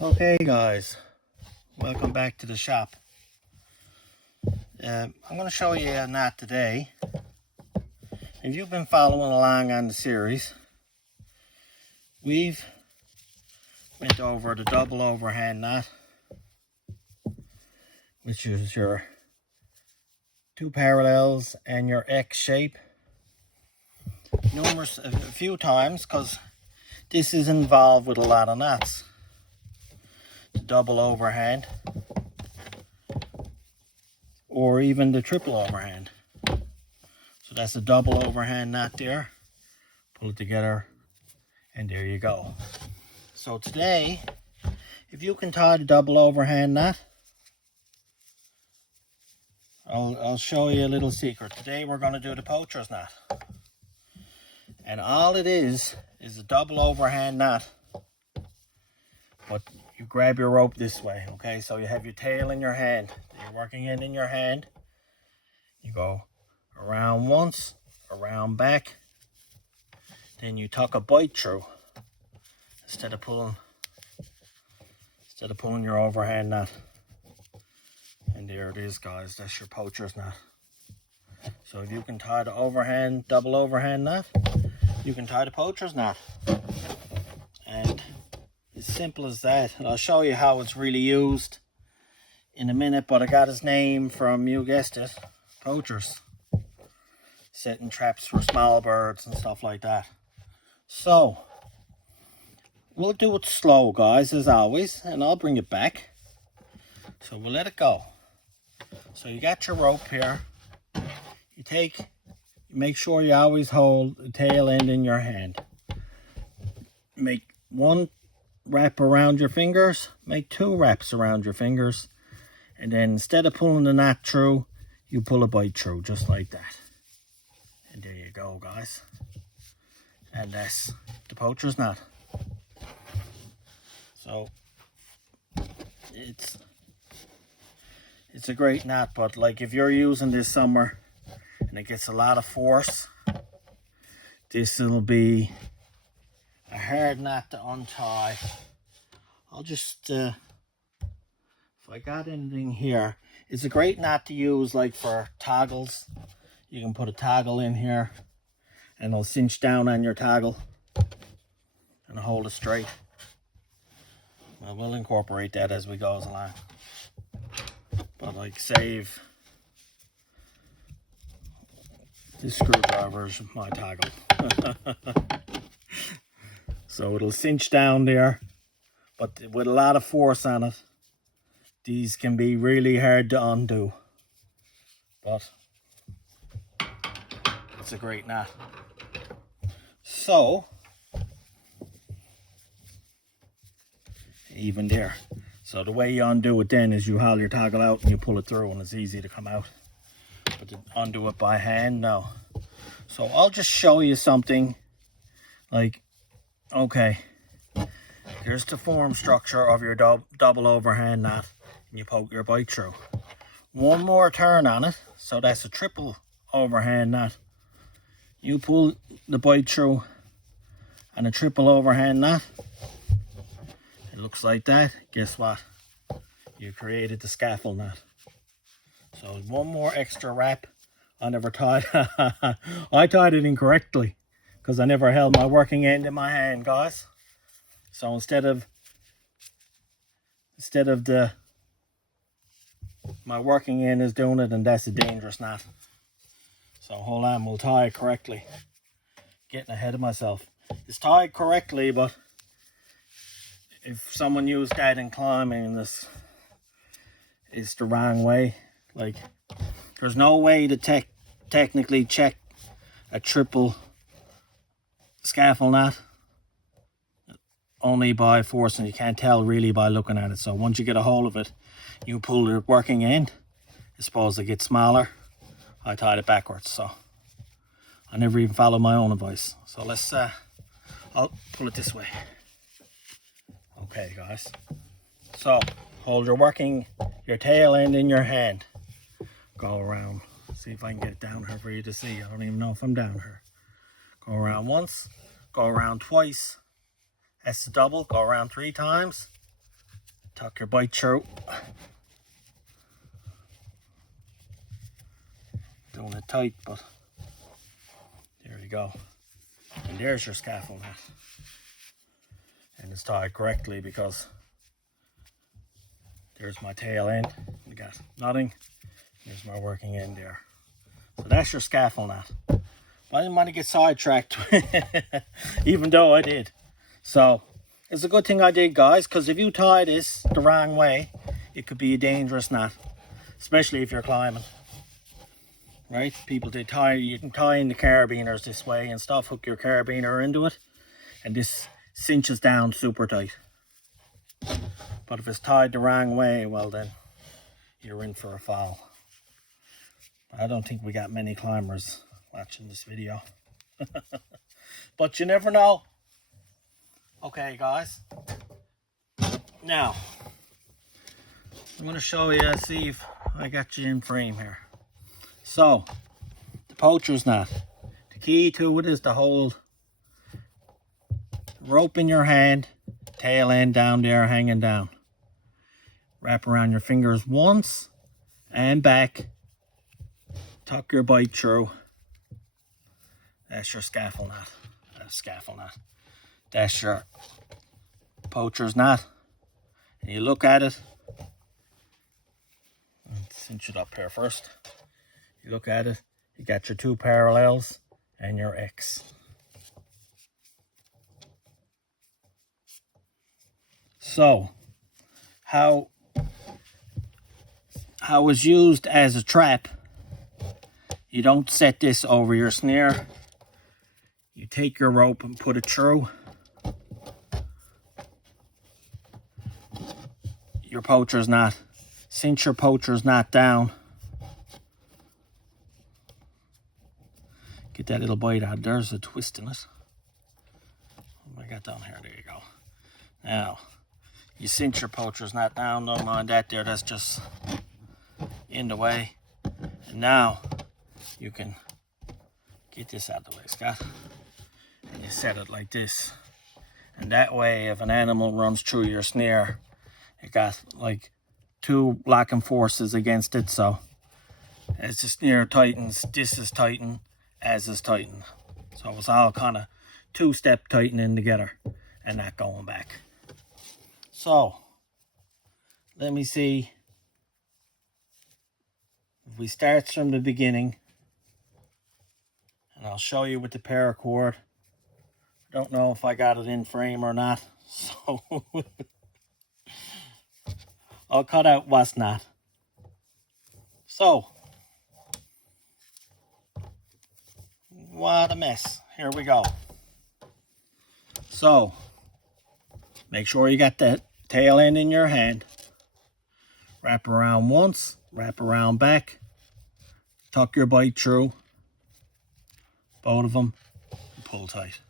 Okay guys, welcome back to the shop. I'm going to show you a knot today. If you've been following along on the series, we've went over the double overhand knot, which is your two parallels and your X shape, a few times, because this is involved with a lot of knots. The double overhand, or even the triple overhand. So that's a double overhand knot there. Pull it together and there you go. So today, if you can tie the double overhand knot, I'll show you a little secret. Today we're going to do the poacher's knot. And all it is a double overhand knot. But you grab your rope this way, okay? So you have your tail in your hand. You're working it in your hand. You go around once, around back. Then you tuck a bite through instead of pulling your overhand knot. And there it is, guys. That's your poacher's knot. So if you can tie the double overhand knot, you can tie the poacher's knot. And as simple as that. And I'll show you how it's really used in a minute, but I got his name from, you guessed it, poachers. Setting traps for small birds and stuff like that. So, we'll do it slow, guys, as always, and I'll bring it back. So we'll let it go. So you got your rope here. You make sure you always hold the tail end in your hand. Make one wrap around your fingers, make two wraps around your fingers, and then instead of pulling the knot through, you pull a bite through, just like that. And there you go, guys. And that's the poacher's knot. So it's a great knot, but like if you're using this somewhere and it gets a lot of force, this will be a hard knot to untie. I'll just if I got anything here, it's a great knot to use like for toggles. You can put a toggle in here and it'll cinch down on your toggle and hold it straight. Well, we'll incorporate that as we go along. But like save this screwdriver is my toggle. So it'll cinch down there, but with a lot of force on it, these can be really hard to undo. But it's a great knot. So even there. So the way you undo it then is you haul your toggle out and you pull it through, and it's easy to come out. But to undo it by hand, no. So I'll just show you something like, okay, here's the form structure of your double overhand knot, and you poke your bite through. One more turn on it, so that's a triple overhand knot. You pull the bite through and a triple overhand knot. It looks like that. Guess what? You created the scaffold knot. So one more extra wrap. I never tied. I tied it incorrectly because I never held my working end in my hand, guys. So instead of my working end is doing it, and that's a dangerous knot. So hold on, we'll tie it correctly. Getting ahead of myself. It's tied correctly, but if someone used that in climbing, this is the wrong way. Like, there's no way to technically check a triple scaffold knot, only by force, and you can't tell really by looking at it. So once you get a hold of it, you pull the working end. It's supposed to get smaller. I tied it backwards, so I never even followed my own advice. So let's I'll pull it this way. Okay, guys. So hold your tail end in your hand. Go around. See if I can get it down here for you to see. I don't even know if I'm down here. Go around once. Go around twice. That's the double. Go around 3 times. Tuck your bite through. Doing it tight, but there you go. And there's your scaffold net. And it's tied correctly because there's my tail end. We got nothing. There's my working end there. So that's your scaffold net. I didn't want to get sidetracked, even though I did. So it's a good thing I did, guys, because if you tie this the wrong way, it could be a dangerous knot, especially if you're climbing. Right? People you can tie in the carabiners this way and stuff, hook your carabiner into it, and this cinches down super tight. But if it's tied the wrong way, well then you're in for a fall. I don't think we got many climbers watching this video. But you never know. Okay, guys. Now, I'm going to show you, see if I got you in frame here. So, the poacher's knot. The key to it is to hold rope in your hand, tail end down there hanging down. Wrap around your fingers once and back. Tuck your bite through. That's your scaffold knot. That's your poacher's knot. And you look at it. Let's cinch it up here first. You look at it. You got your two parallels and your X. So, how it's used as a trap. You don't set this over your snare. You take your rope and put it through your poacher's knot. Cinch your poacher's knot down. Get that little bite out. There's a twist in it. What do I got down here? There you go. Now, you cinch your poacher's knot down. Don't mind that there. That's just in the way. And now, you can get this out of the way, Scott. And you set it like this. And that way, if an animal runs through your snare, it got like two locking forces against it. So as the snare tightens, this is tightened, as is tightened. So it's all kind of two-step tightening together and not going back. So let me see if we start from the beginning. And I'll show you with the paracord. I don't know if I got it in frame or not. So I'll cut out what's not. So, what a mess. Here we go. So, make sure you got that tail end in your hand. Wrap around once, wrap around back. Tuck your bite through. Both of them, and pull tight.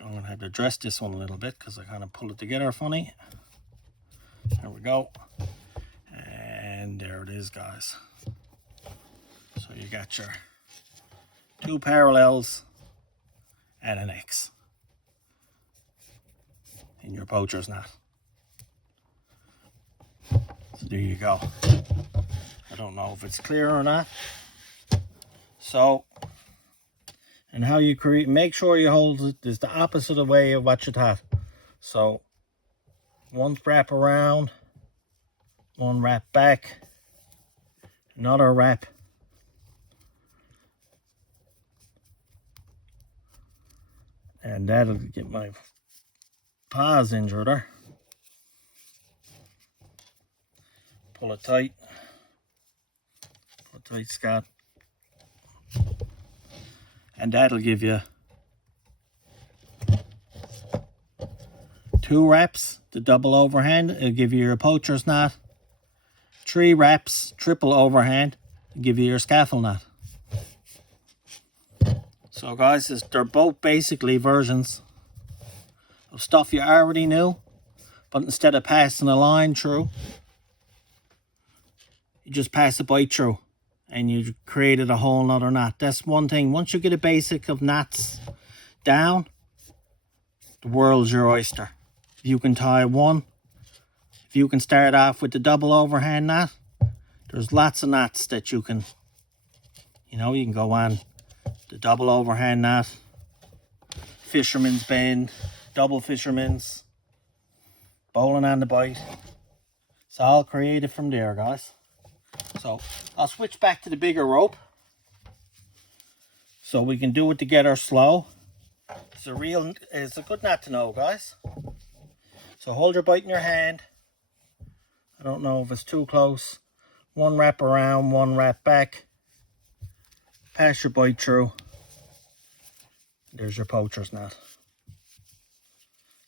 I'm going to have to adjust this one a little bit because I kind of pull it together funny. There we go. And there it is, guys. So you got your two parallels and an X in your poacher's knot. So there you go. I don't know if it's clear or not. So, and how you create, make sure you hold it is the opposite way of what you taught. So, one wrap around, one wrap back, another wrap, and that'll get my paws injured there. Pull it tight. Pull it tight, Scott. And that'll give you 2 wraps, the double overhand. It'll give you your poacher's knot. 3 wraps, triple overhand, and give you your scaffold knot. So guys, they're both basically versions of stuff you already knew, but instead of passing a line through, you just pass a bite through. And you created a whole nother knot. That's one thing. Once you get a basic of knots down, the world's your oyster. You can tie one if you can start off with the double overhand knot, there's lots of knots that you can, you know, you can go on the double overhand knot, fisherman's bend, double fisherman's, bowling on the bite. It's all created from there, guys. So I'll switch back to the bigger rope so we can do it together slow. It's a good knot to know, guys. So hold your bite in your hand. I don't know if it's too close. One wrap around, one wrap back. Pass your bite through. There's your poacher's knot.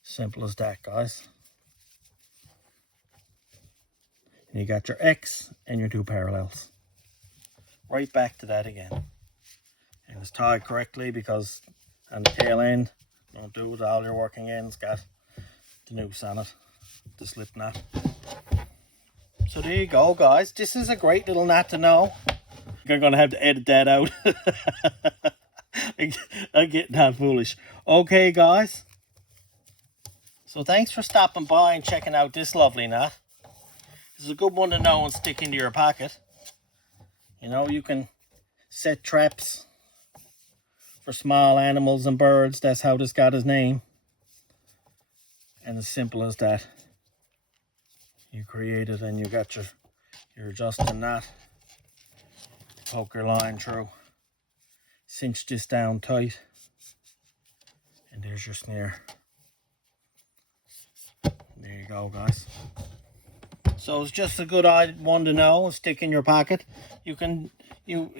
Simple as that, guys. And you got your X and your 2 parallels. Right back to that again. And it's tied correctly because on the tail end, don't do it, all your working ends got the noose on it, the slip knot. So there you go, guys. This is a great little knot to know. I'm going to have to edit that out. I'm getting that foolish. Okay, guys. So thanks for stopping by and checking out this lovely knot. It's a good one to know and stick into your pocket. You know, you can set traps for small animals and birds. That's how this got his name. And as simple as that. You create it and you got your adjusting knot. Poke your line through. Cinch this down tight. And there's your snare. There you go, guys. So it's just a good one to know. Stick in your pocket. You can do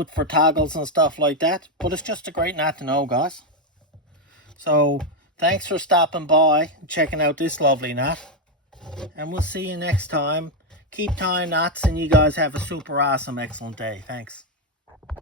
it for toggles and stuff like that. But it's just a great knot to know, guys. So thanks for stopping by and checking out this lovely knot. And we'll see you next time. Keep tying knots and you guys have a super awesome, excellent day. Thanks.